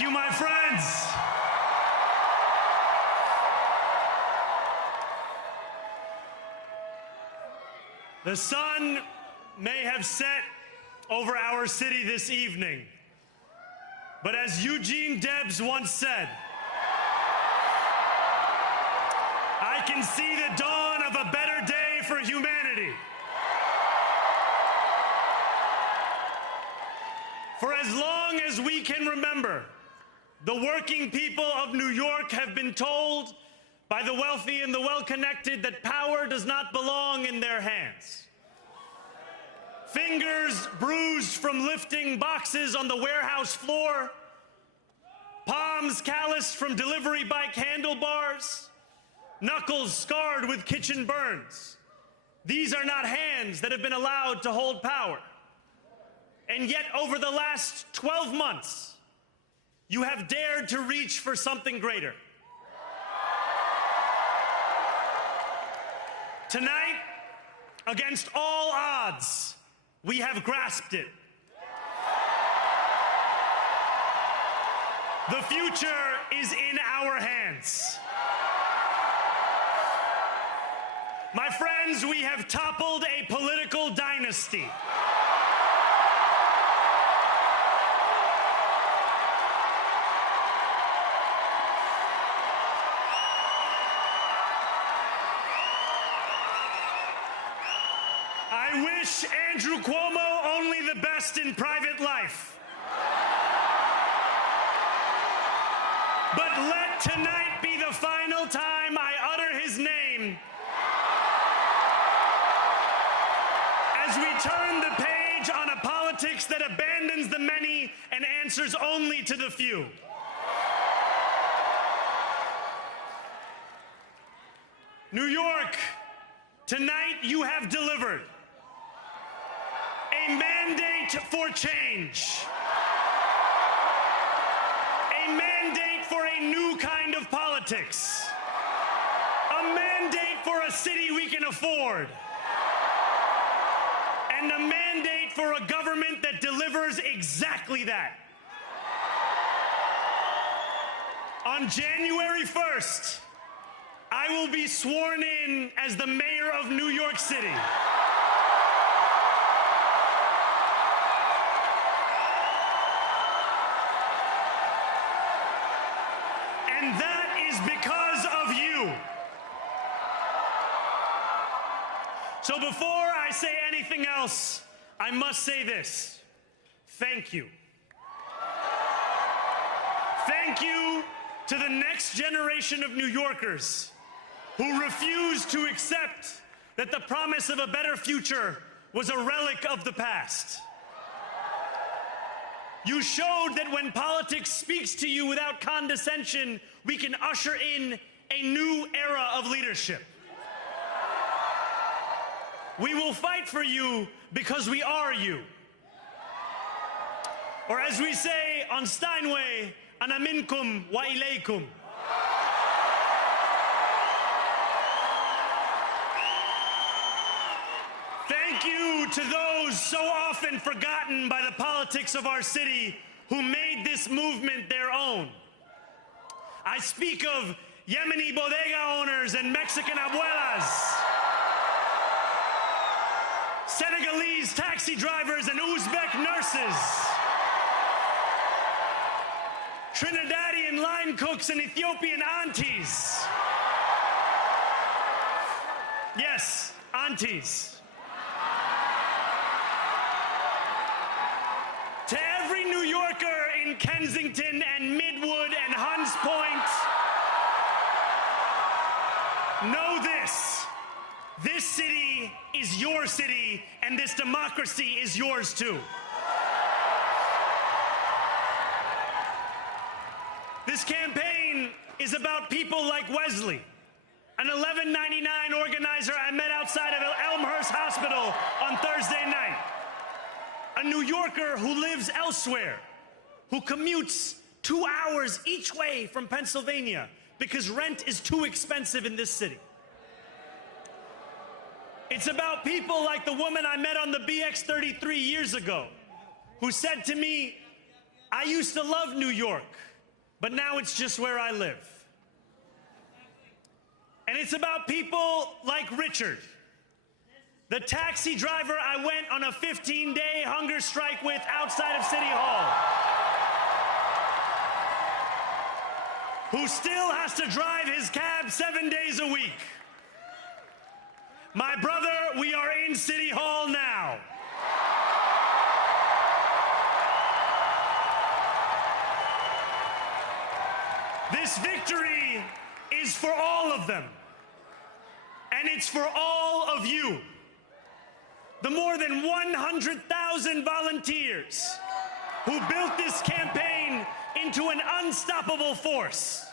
Thank you, my friends. The sun may have set over our city this evening, but as Eugene Debs once said, I can see the dawn of a better day for humanity. For as long as we can remember, the working people of New York have been told by the wealthy and the well-connected that power does not belong in their hands. Fingers bruised from lifting boxes on the warehouse floor, palms calloused from delivery bike handlebars, knuckles scarred with kitchen burns. These are not hands that have been allowed to hold power. And yet, over the last 12 months, you have dared to reach for something greater. Tonight, against all odds, we have grasped it. The future is in our hands. My friends, we have toppled a political dynasty. I wish Andrew Cuomo only the best in private life. But let tonight be the final time I utter his name as we turn the page on a politics that abandons the many and answers only to the few. New York, tonight you have delivered a mandate for change, a mandate for a new kind of politics, a mandate for a city we can afford, and a mandate for a government that delivers exactly that. On January 1st, I will be sworn in as the mayor of New York City. And that is because of you. So before I say anything else, I must say this. Thank you. Thank you to the next generation of New Yorkers who refused to accept that the promise of a better future was a relic of the past. You showed that when politics speaks to you without condescension, we can usher in a new era of leadership. We will fight for you because we are you. Or as we say on Steinway, ana minkum wa ilaykum. Thank you to those so often forgotten by the politics of our city who made this movement their own. I speak of Yemeni bodega owners and Mexican abuelas, Senegalese taxi drivers and Uzbek nurses, Trinidadian line cooks and Ethiopian aunties. Yes, aunties. To every New Yorker in Kensington and Midwood and Hunts Point, know this. This city is your city, and this democracy is yours too. This campaign is about people like Wesley, an $11.99 organizer I met outside of Elmhurst Hospital on Thursday night. A New Yorker who lives elsewhere, who commutes 2 hours each way from Pennsylvania because rent is too expensive in this city. It's about people like the woman I met on the BX33 years ago, who said to me, I used to love New York, but now it's just where I live. And it's about people like Richard, the taxi driver I went on a 15-day hunger strike with outside of City Hall, who still has to drive his cab 7 days a week. My brother, we are in City Hall now. This victory is for all of them. And it's for all of you. The more than 100,000 volunteers who built this campaign into an unstoppable force.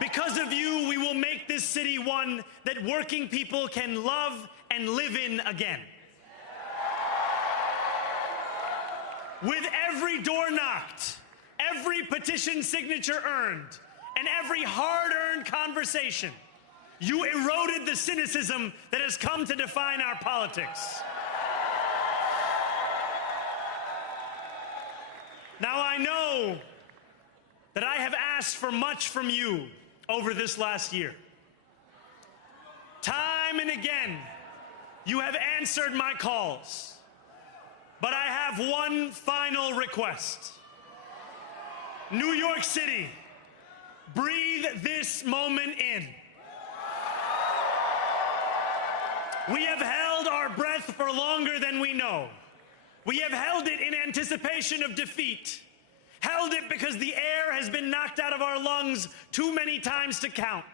Because of you, we will make this city one that working people can love and live in again. With every door knocked, every petition signature earned, and every hard-earned conversation, you eroded the cynicism that has come to define our politics. Now, I know that I have asked for much from you over this last year. Time and again, you have answered my calls. But I have one final request. New York City, breathe this moment in. We have held our breath for longer than we know. We have held it in anticipation of defeat. Held it because the air has been knocked out of our lungs too many times to count.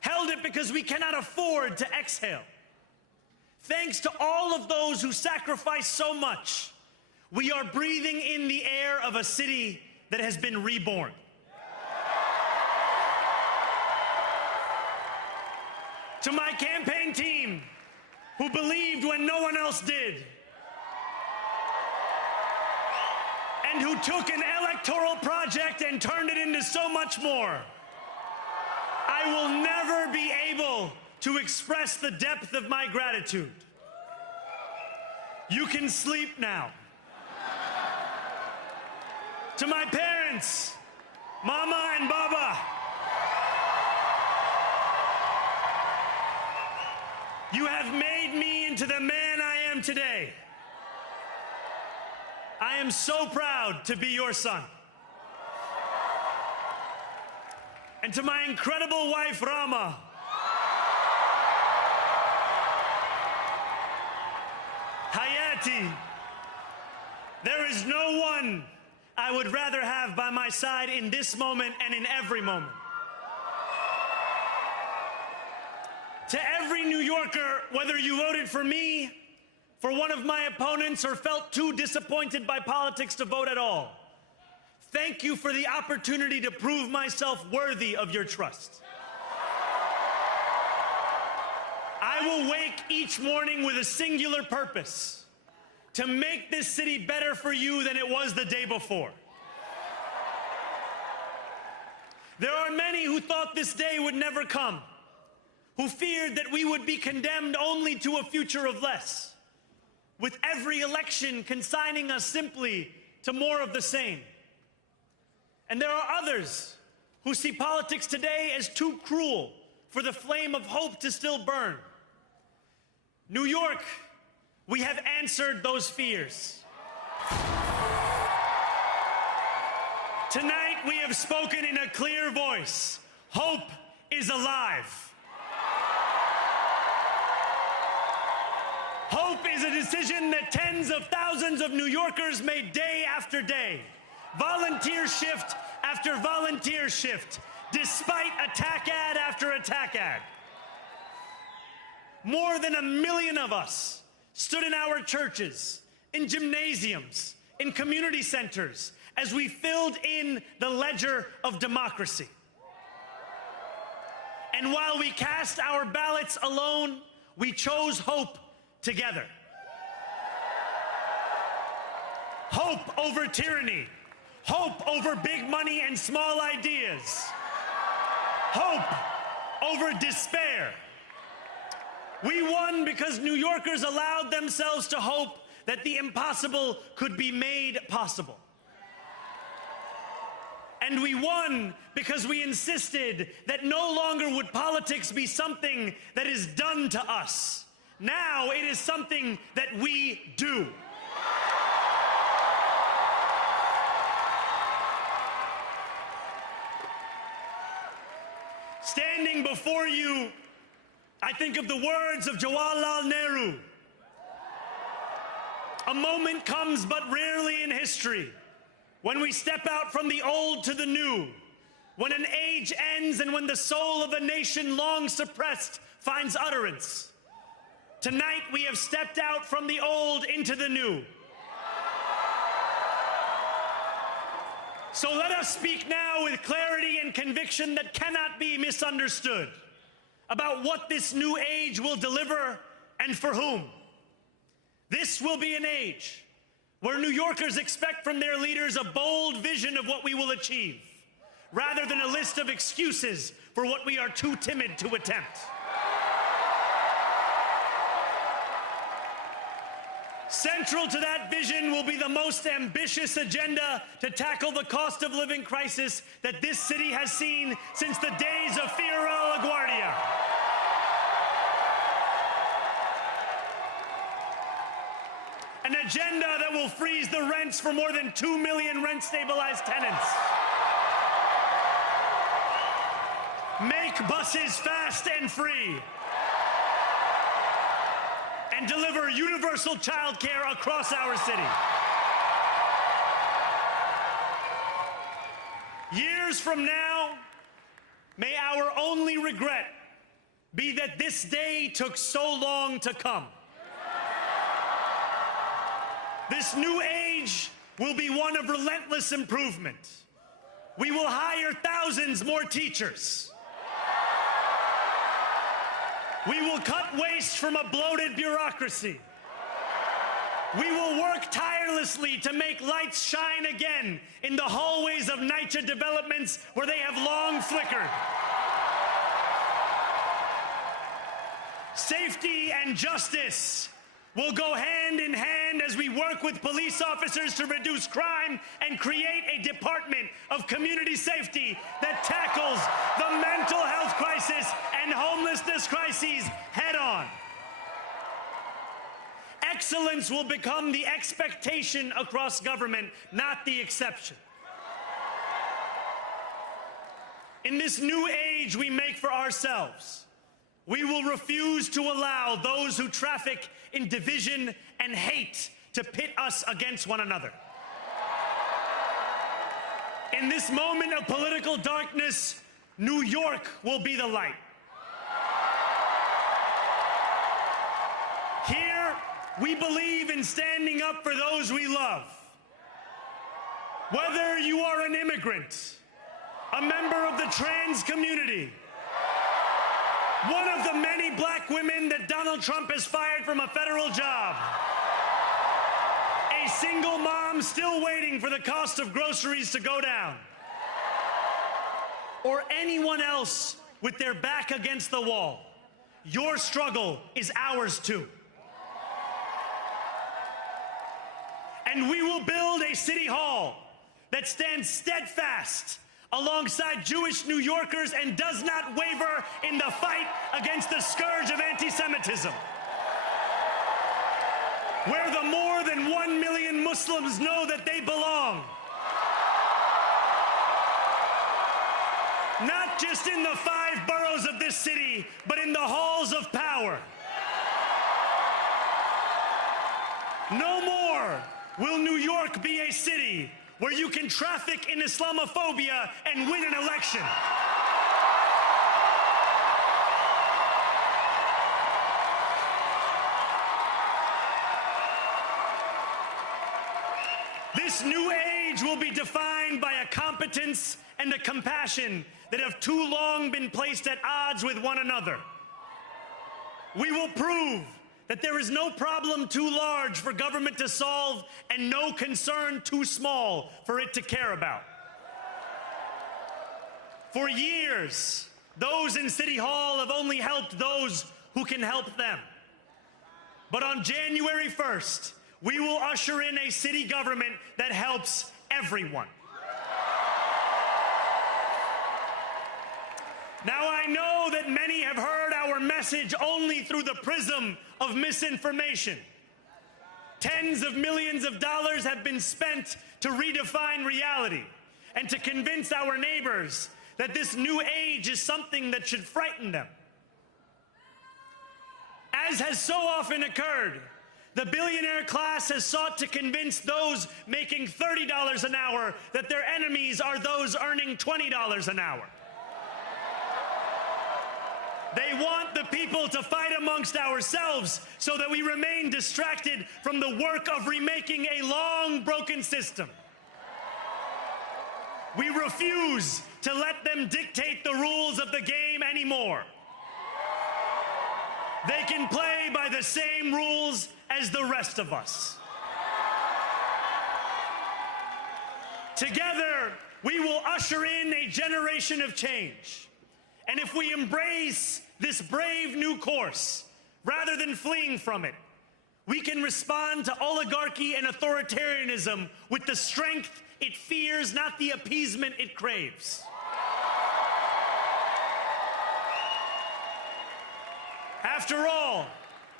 Held it because we cannot afford to exhale. Thanks to all of those who sacrificed so much, we are breathing in the air of a city that has been reborn. To my campaign team, who believed when no one else did, and who took an electoral project and turned it into so much more, I will never be able to express the depth of my gratitude. You can sleep now. To my parents, Mama and Baba, you have made me into the man I am today. I am so proud to be your son. And to my incredible wife, Rama, Hayati, there is no one I would rather have by my side in this moment and in every moment. To every New Yorker, whether you voted for me, for one of my opponents, or felt too disappointed by politics to vote at all, thank you for the opportunity to prove myself worthy of your trust. I will wake each morning with a singular purpose: to make this city better for you than it was the day before. There are many who thought this day would never come, who feared that we would be condemned only to a future of less, with every election consigning us simply to more of the same. And there are others who see politics today as too cruel for the flame of hope to still burn. New York, we have answered those fears. Tonight, we have spoken in a clear voice. Hope is alive. Hope is a decision that tens of thousands of New Yorkers made day after day, volunteer shift after volunteer shift, despite attack ad after attack ad. More than 1 million of us stood in our churches, in gymnasiums, in community centers, as we filled in the ledger of democracy. And while we cast our ballots alone, we chose hope together. Hope over tyranny. Hope over big money and small ideas. Hope over despair. We won because New Yorkers allowed themselves to hope that the impossible could be made possible. And we won because we insisted that no longer would politics be something that is done to us. Now it is something that we do. Standing before you, I think of the words of Jawaharlal Nehru. A moment comes but rarely in history when we step out from the old to the new, when an age ends and when the soul of a nation long suppressed finds utterance. Tonight we have stepped out from the old into the new. So let us speak now with clarity and conviction that cannot be misunderstood about what this new age will deliver and for whom. This will be an age where New Yorkers expect from their leaders a bold vision of what we will achieve, rather than a list of excuses for what we are too timid to attempt. Central to that vision will be the most ambitious agenda to tackle the cost of living crisis that this city has seen since the days of Fiora LaGuardia. An agenda that will freeze the rents for more than 2 million rent-stabilized tenants. Make buses fast and free. And deliver universal child care across our city. Years from now, may our only regret be that this day took so long to come. This new age will be one of relentless improvement. We will hire thousands more teachers. We will cut waste from a bloated bureaucracy. We will work tirelessly to make lights shine again in the hallways of NYCHA developments where they have long flickered. Safety and justice will go hand in hand as we work with police officers to reduce crime and create a department of community safety that tackles the mental health crisis and homelessness crises head on. Excellence will become the expectation across government, not the exception. In this new age we make for ourselves, we will refuse to allow those who traffic in division and hate to pit us against one another. In this moment of political darkness, New York will be the light. Here, we believe in standing up for those we love. Whether you are an immigrant, a member of the trans community, one of the many black women that Donald Trump has fired from a federal job, a single mom still waiting for the cost of groceries to go down, or anyone else with their back against the wall, your struggle is ours too. And we will build a city hall that stands steadfast alongside Jewish New Yorkers and does not waver in the fight against the scourge of anti-Semitism. Where the more than 1 million Muslims know that they belong. Not just in the 5 boroughs of this city, but in the halls of power. No more will New York be a city where you can traffic in Islamophobia and win an election. This new age will be defined by a competence and a compassion that have too long been placed at odds with one another. We will prove that there is no problem too large for government to solve and no concern too small for it to care about. For years, those in City Hall have only helped those who can help them. But on January 1st, we will usher in a city government that helps everyone. Now, I know that many have heard our message only through the prism of misinformation. Tens of millions of dollars have been spent to redefine reality and to convince our neighbors that this new age is something that should frighten them. As has so often occurred, the billionaire class has sought to convince those making $30 an hour that their enemies are those earning $20 an hour. They want the people to fight amongst ourselves so that we remain distracted from the work of remaking a long broken system. We refuse to let them dictate the rules of the game anymore. They can play by the same rules as the rest of us. Together, we will usher in a generation of change. And if we embrace this brave new course, rather than fleeing from it, we can respond to oligarchy and authoritarianism with the strength it fears, not the appeasement it craves. After all,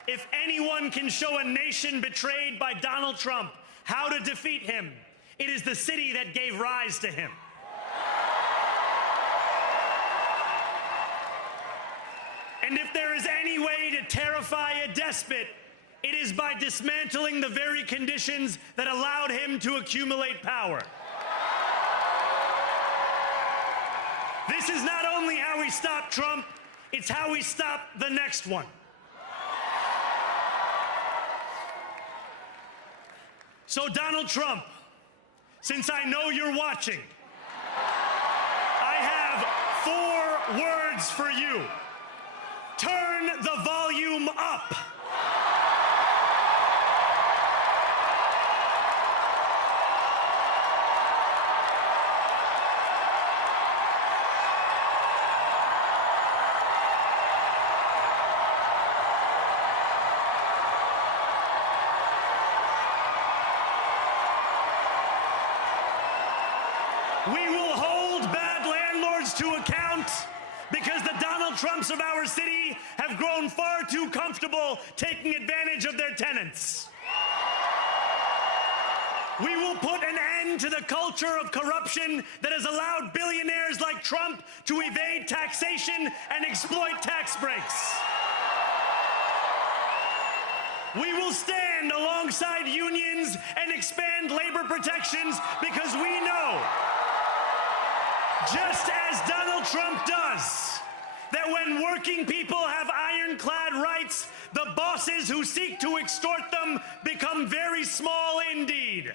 if anyone can show a nation betrayed by Donald Trump how to defeat him, it is the city that gave rise to him. And if there is any way to terrify a despot, it is by dismantling the very conditions that allowed him to accumulate power. This is not only how we stop Trump, it's how we stop the next one. So, Donald Trump, since I know you're watching, I have 4 words for you. Turn the volume up. We will hold bad landlords to account because the Donald Trumps of our city have grown far too comfortable taking advantage of their tenants. We will put an end to the culture of corruption that has allowed billionaires like Trump to evade taxation and exploit tax breaks. We will stand alongside unions and expand labor protections because we know, just as Donald Trump does, that when working people have ironclad rights, the bosses who seek to extort them become very small indeed.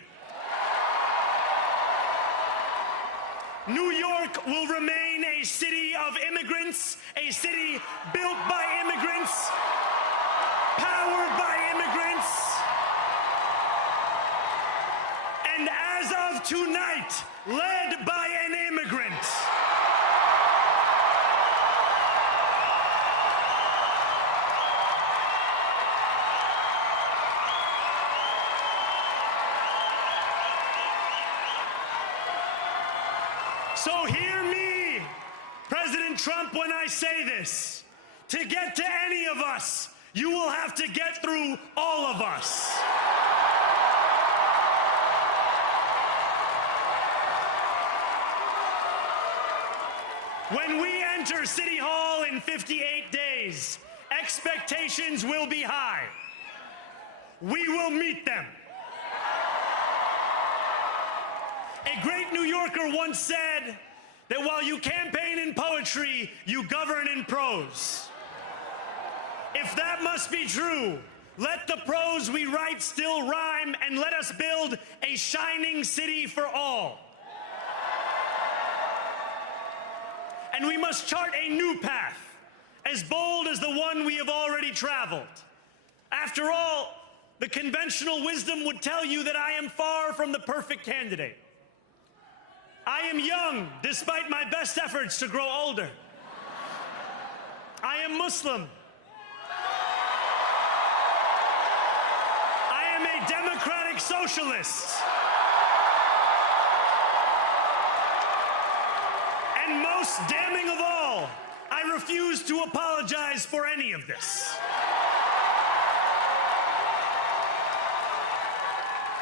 New York will remain a city of immigrants, a city built by immigrants, powered by immigrants, and as of tonight, led by an immigrant. So hear me, President Trump, when I say this. To get to any of us, you will have to get through all of us. When we enter City Hall in 58 days, expectations will be high. We will meet them. A great New Yorker once said that while you campaign in poetry, you govern in prose. If that must be true, let the prose we write still rhyme, and let us build a shining city for all. And we must chart a new path, as bold as the one we have already traveled. After all, the conventional wisdom would tell you that I am far from the perfect candidate. I am young, despite my best efforts to grow older. I am Muslim. I am a democratic socialist. And most damning of all, I refuse to apologize for any of this.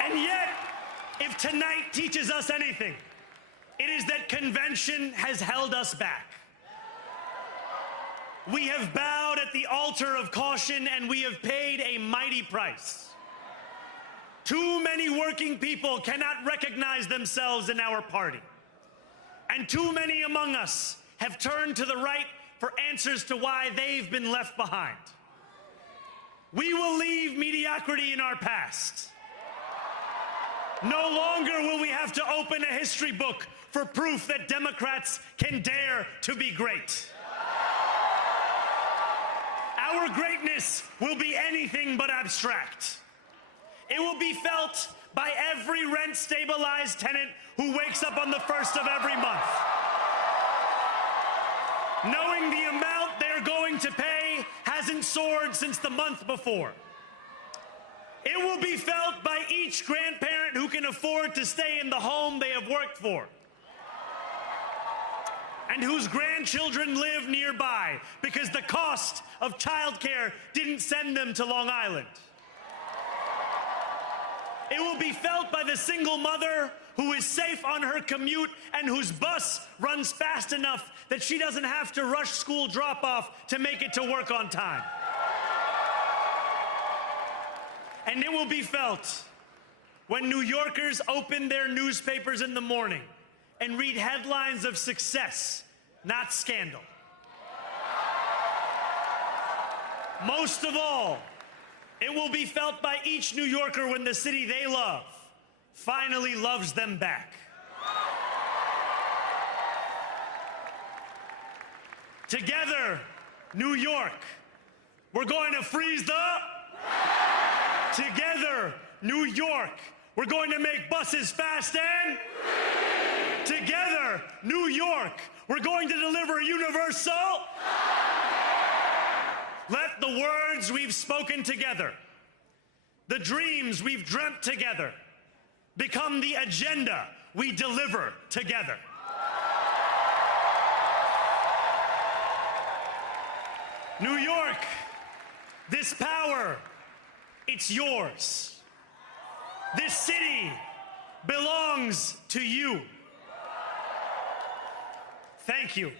And yet, if tonight teaches us anything, it is that convention has held us back. We have bowed at the altar of caution, and we have paid a mighty price. Too many working people cannot recognize themselves in our party. And too many among us have turned to the right for answers to why they've been left behind. We will leave mediocrity in our past. No longer will we have to open a history book for proof that Democrats can dare to be great. Our greatness will be anything but abstract. It will be felt by every rent-stabilized tenant who wakes up on the first of every month, knowing the amount they're going to pay hasn't soared since the month before. It will be felt by each grandparent who can afford to stay in the home they have worked for, and whose grandchildren live nearby because the cost of childcare didn't send them to Long Island. It will be felt by the single mother who is safe on her commute and whose bus runs fast enough that she doesn't have to rush school drop-off to make it to work on time. And it will be felt when New Yorkers open their newspapers in the morning and read headlines of success, not scandal. Most of all, it will be felt by each New Yorker when the city they love finally loves them back. Together, New York, we're going to freeze the... Together, New York, we're going to make buses fast and... Together, New York, we're going to deliver universal... Let the words we've spoken together, the dreams we've dreamt together, become the agenda we deliver together. New York, this power, it's yours. This city belongs to you. Thank you.